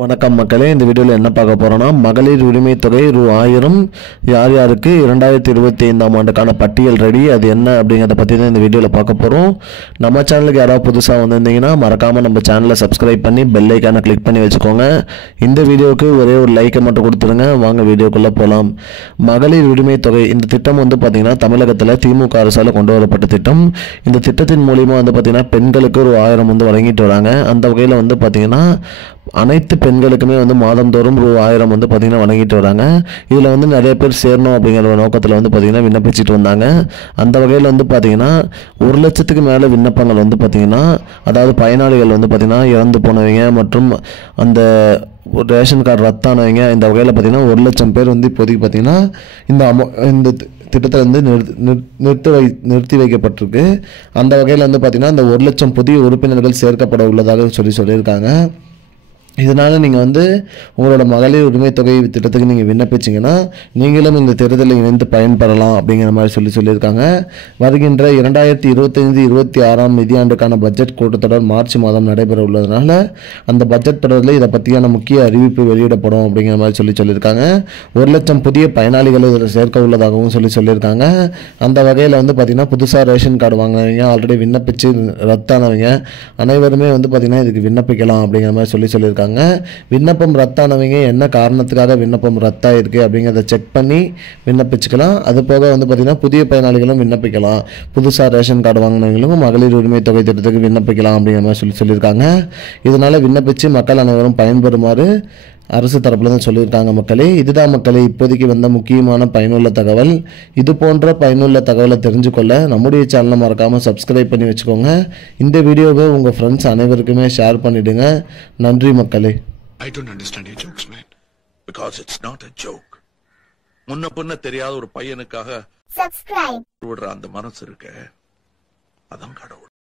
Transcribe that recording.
வணக்கம் மக்களே, இந்த வீடியோவில் என்ன பார்க்க போகிறோன்னா, மகளிர் உரிமை தொகை ரூ.1000 யார் யாருக்கு 2025ஆம் ஆண்டுக்கான பட்டியல் ரெடி, அது என்ன அப்படிங்கிறத பற்றி தான் இந்த வீடியோவில் பார்க்க போகிறோம். நம்ம சேனலுக்கு யாராவது புதுசாக வந்திருந்தீங்கன்னா மறக்காமல் நம்ம சேனலை சப்ஸ்கிரைப் பண்ணி பெல் ஐக்கானை கிளிக் பண்ணி வச்சுக்கோங்க. இந்த வீடியோவுக்கு ஒரே ஒரு லைக்கை மட்டும் கொடுத்துருங்க. வாங்க வீடியோக்குள்ளே போகலாம். மகளிர் உரிமை தொகை இந்த திட்டம் பார்த்திங்கன்னா தமிழகத்தில் திமுக அரசால் கொண்டு வரப்பட்ட திட்டம். இந்த திட்டத்தின் மூலிமா பார்த்திங்கன்னா பெண்களுக்கு ரூ.1000 வழங்கிட்டு வராங்க. அந்த வகையில் பார்த்திங்கன்னா அனைத்து பெண்களுக்குமே மாதந்தோறும் ரூ.1000 பார்த்திங்கன்னா வழங்கிட்டு வராங்க. இதில் நிறைய பேர் சேரணும் அப்படிங்கிற நோக்கத்தில் பார்த்திங்கன்னா விண்ணப்பிச்சுட்டு வந்தாங்க. அந்த வகையில் பார்த்திங்கன்னா 1 லட்சத்துக்கு மேலே விண்ணப்பங்கள் பார்த்திங்கன்னா, அதாவது பயனாளிகள் பார்த்திங்கன்னா இறந்து போனவங்க மற்றும் அந்த ரேஷன் கார்டு ரத்தானவங்க, இந்த வகையில் பார்த்திங்கன்னா 1 லட்சம் பேர் இப்போதைக்கு பார்த்திங்கன்னா இந்த திட்டத்தில் நிறுத்தி வைக்கப்பட்டிருக்கு. அந்த வகையில் பார்த்திங்கன்னா இந்த 1 லட்சம் புதிய உறுப்பினர்கள் சேர்க்கப்பட உள்ளதாக சொல்லியிருக்காங்க. இதனால் நீங்கள் உங்களோட மகளிர் உரிமை தொகை திட்டத்துக்கு நீங்கள் விண்ணப்பிச்சிங்கன்னா நீங்களும் இந்த திட்டத்தில் இணைந்து பயன்பெறலாம் அப்படிங்கிற மாதிரி சொல்லியிருக்காங்க. வருகின்ற 2025-26ஆம் நிதியாண்டுக்கான பட்ஜெட் கூட்டத்தொடர் மார்ச் மாதம் நடைபெற உள்ளதுனால அந்த பட்ஜெட் தொடரில் இதை பற்றியான முக்கிய அறிவிப்பு வெளியிடப்படும் அப்படிங்கிற மாதிரி சொல்லியிருக்காங்க. 1 லட்சம் புதிய பயனாளிகள் இதில் சேர்க்க உள்ளதாகவும் சொல்லியிருக்காங்க. அந்த வகையில் பார்த்திங்கன்னா புதுசாக ரேஷன் கார்டு வாங்கினவங்க, ஆல்ரெடி விண்ணப்பிச்சு ரத்தானவங்க அனைவருமே பார்த்திங்கன்னா இதுக்கு விண்ணப்பிக்கலாம் அப்படிங்கிற மாதிரி சொல்லியிருக்காங்க. விண்ணப்பம் ரத்தானவங்க என்ன காரணத்துக்காக விண்ணப்பம் ரத்தாயிருக்கு அப்படிங்கிறத செக் பண்ணி விண்ணப்பிச்சுக்கலாம். அது போக பார்த்திங்கன்னா புதிய பயனாளிகளும் விண்ணப்பிக்கலாம். புதுசாக ரேஷன் கார்டு வாங்கினவங்களும் மகளிர் உரிமை தொகை திட்டத்துக்கு விண்ணப்பிக்கலாம் அப்படிங்கிற மாதிரி சொல்லியிருக்காங்க. இதனால் விண்ணப்பித்து மக்கள் அனைவரும் பயன்பெறுமாறு அரசு தரப்புல தான் சொல்லியிருக்காங்க. மக்களே, இதுதான் மக்களே இப்போதைக்கு முக்கியமான பயனுள்ள தகவல். இது போன்ற பயனுள்ள தகவலை தெரிஞ்சுக்கொள்ள நம்முடைய சேனலை மறக்காமல் சப்ஸ்கிரைப் பண்ணி வச்சுக்கோங்க. இந்த வீடியோவை உங்கள் ஃப்ரெண்ட்ஸ் அனைவருக்குமே ஷேர் பண்ணிவிடுங்க. நன்றி மக்களே. I don't understand your jokes, man. Because it's not a joke. முன்ன பின்ன தெரியாத ஒரு பையனுக்காக விடுற அந்த மனசு இருக்க, அதான் கடவுள்.